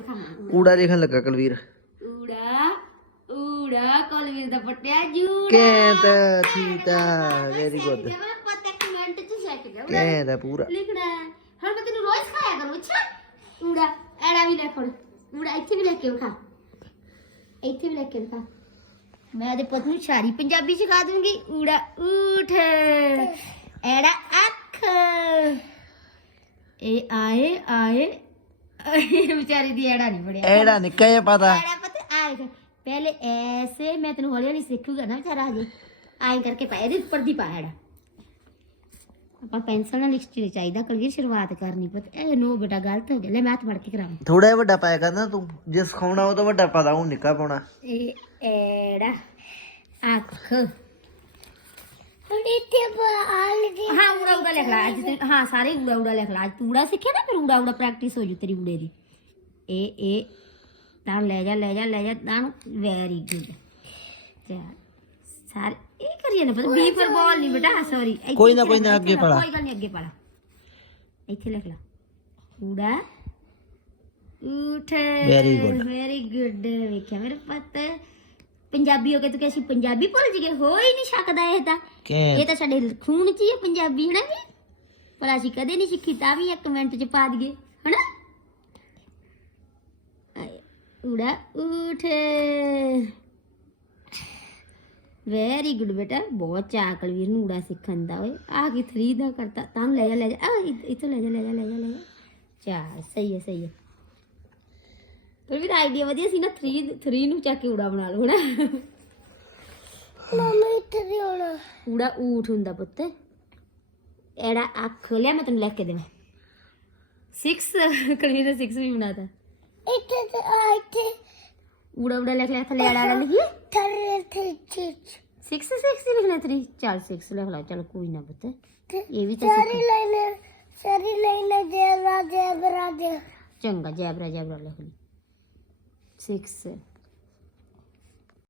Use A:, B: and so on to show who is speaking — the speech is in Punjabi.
A: दिखावा
B: ਊੜਾ ਲਿਖਣ ਲੱਗਾ ਕੁਲਵੀਰ
A: ਊੜਾ ਊੜਾ ਕੁਲਵੀਰ ਦਾ ਪੱਟਿਆ ਜੂੜਾ
B: ਕਹਿੰਦਾ ਥੀਤਾ ਵੈਰੀ ਗੁੱਡ
A: ਪਤਾ ਇੱਕ ਮਿੰਟ ਚ ਸਿੱਖ ਗਿਆ
B: ਕਹਿੰਦਾ ਪੂਰਾ
A: ਲਿਖਣਾ ਹੁਣ ਮੈਂ ਤੈਨੂੰ ਰੋਜ਼ ਖਾਇਆ ਕਰੂੰ ਅੱਛਾ ਊੜਾ ਐੜਾ ਵੀ ਲਿਖ ਹੁਣ ਊੜਾ ਇੱਥੇ ਵੀ ਲਿਖ ਕੇ ਵਿਖਾ ਇੱਥੇ ਵੀ ਲਿਖ ਕੇ ਵਿਖਾ मैं आदे पुत नूं सारी पंजाबी सिखा दूंगी ऊड़ा ऊठ एड़ा अख ए आए आए बेचारी दी एड़ा नहीं पढ़िया
B: ਐੜਾ ਨਿੱਕਾ ਜਿਹਾ ਪਤਾ
A: एड़ा पता आए थे पहले ऐसे मैं तेन हौली हौली सीखूगा ना बेचारा हजे आए करके पाया ਇਹਦੇ ਉੱਪਰ ਦੀ ਪਾਇਆ एड़ा ਆਪਾਂ ਪੈਨਸਲ ਨਾਲ ਲਿਖ ਚਾਹੀਦਾ ਕੁਲਵੀਰ ਸ਼ੁਰੂਆਤ ਕਰਨੀ ਪੁੱਤ ਇਹ ਨੋ ਬੇਟਾ ਗਲਤ ਹੋ ਗਿਆ ਲੈ ਮੈਂ ਹੱਥ ਫੜ ਕੇ ਕਰਾਵਾਂ
B: ਥੋੜਾ ਜਿਹਾ ਵੱਡਾ ਪਾਇਆ ਕਰਨਾ ਤੂੰ ਜੇ ਸਿਖਾਉਣਾ ਉਹ ਤਾਂ ਵੱਡਾ ਪਾਦਾ ਉਹ ਨਿੱਕਾ ਪਾਉਣਾ
A: ਇਹ ਐੜਾ ਅੱਖ ਹੁਣ ਇੱਥੇ ਹਾਂ ਊੜਾ ਊੜਾ ਲਿਖ ਲਾ ਅੱਜ ਤੇ ਹਾਂ ਸਾਰੇ ਊੜਾ ਊੜਾ ਲਿਖ ਲਾ ਅੱਜ ਤੂੰ ਊੜਾ ਸਿੱਖਿਆ ਨਾ ਫਿਰ ਊੜਾ ਊੜਾ ਪ੍ਰੈਕਟਿਸ ਹੋ ਜੂ ਤੇਰੀ ਊੜੇ ਦੀ ਇਹ ਤਾਂ ਲੈ ਜਾ ਤਾਂ ਵੈਰੀ ਗੁੱਡ ਚਲ ਸਾਰੇ ਇਹ ਕਰੀਏ ਨਾ ਪਰ ਬੀ ਪਰ ਬੋਲ ਨਹੀਂ ਬੇਟਾ ਸੌਰੀ
B: ਕੋਈ ਨਾ ਅੱਗੇ ਪੜਾ
A: ਕੋਈ ਗੱਲ ਨਹੀਂ ਅੱਗੇ ਪੜਾ ਇੱਥੇ ਲਿਖ ਲਾ ਊੜਾ ਊਠ
B: ਵੈਰੀ ਗੁੱਡ
A: ਵੇਖਿਆ ਮੇਰੇ ਪੁੱਤ ਪੰਜਾਬੀ ਹੋ ਕੇ ਤੂੰ ਕਿ ਅਸੀਂ ਪੰਜਾਬੀ ਭੁੱਲ ਜਗੇ ਹੋ ਹੀ ਨਹੀਂ ਸਕਦਾ ਇਹ ਤਾਂ ਸਾਡੇ ਖੂਨ ਚ ਹੀ ਹੈ ਪੰਜਾਬੀ ਹਨਾ ਜੀ ਪਰ ਅਸੀਂ ਕਦੇ ਨਹੀਂ ਸਿੱਖੀ ਤਾਂ ਵੀ ਇੱਕ ਮਿੰਟ ਚ ਪਾ ਦਈਏ ਹਨਾ ਊੜਾ ਊਠ ਵੈਰੀ ਗੁੱਡ ਬੇਟਾ ਬਹੁਤ ਚਾਅ ਕੁਲਵੀਰ ਨੂੰ ਊੜਾ ਸਿੱਖਣ ਦਾ ਓਏ ਆ ਕੀ 3 ਦਾ ਕਰਤਾ ਤਾਂ ਲੈ ਜਾ ਇੱਥੋਂ ਲੈ ਜਾ ਚਾਰ ਸਹੀ ਹੈ ਕੁਲਵੀਰ ਆਈਡੀਆ ਵਧੀਆ ਸੀ ਨਾ 3 ਨੂੰ ਚੱਕ ਕੇ ਊੜਾ ਬਣਾ ਲਓ ਹਨਾ ਮਮਾ ਇੱਥੇ ਵੀ ਊੜਾ ਊਠ ਹੁੰਦਾ ਪੁੱਤ ਐੜਾ ਅੱਖ ਲਿਆ ਮੈਂ ਤੈਨੂੰ ਲਿਖ ਕੇ ਦੇਵਾਂ 6 ਕੁਲਵੀਰ ਨੇ 6 ਵੀ ਬਣਾਤਾ ਇੱਥੇ ਊੜਾ ਲਿਖ ਲਿਆ ਥੱਲੇ ਐੜਾ ਲਿਖੀ 6 ਲਿਖਣਾ 3 ਚੱਲ 6 ਲਿਖ ਲਾ ਚਲ ਕੋਈ ਨਾ ਪੁੱਤ ਇਹ ਵੀ ਤਾਂ ਸਾਰੀ ਲਾਈਨ ਜੈਬਰਾ ਚੰਗਾ ਜੈਬਰਾ ਲਿਖ ਲਈ 6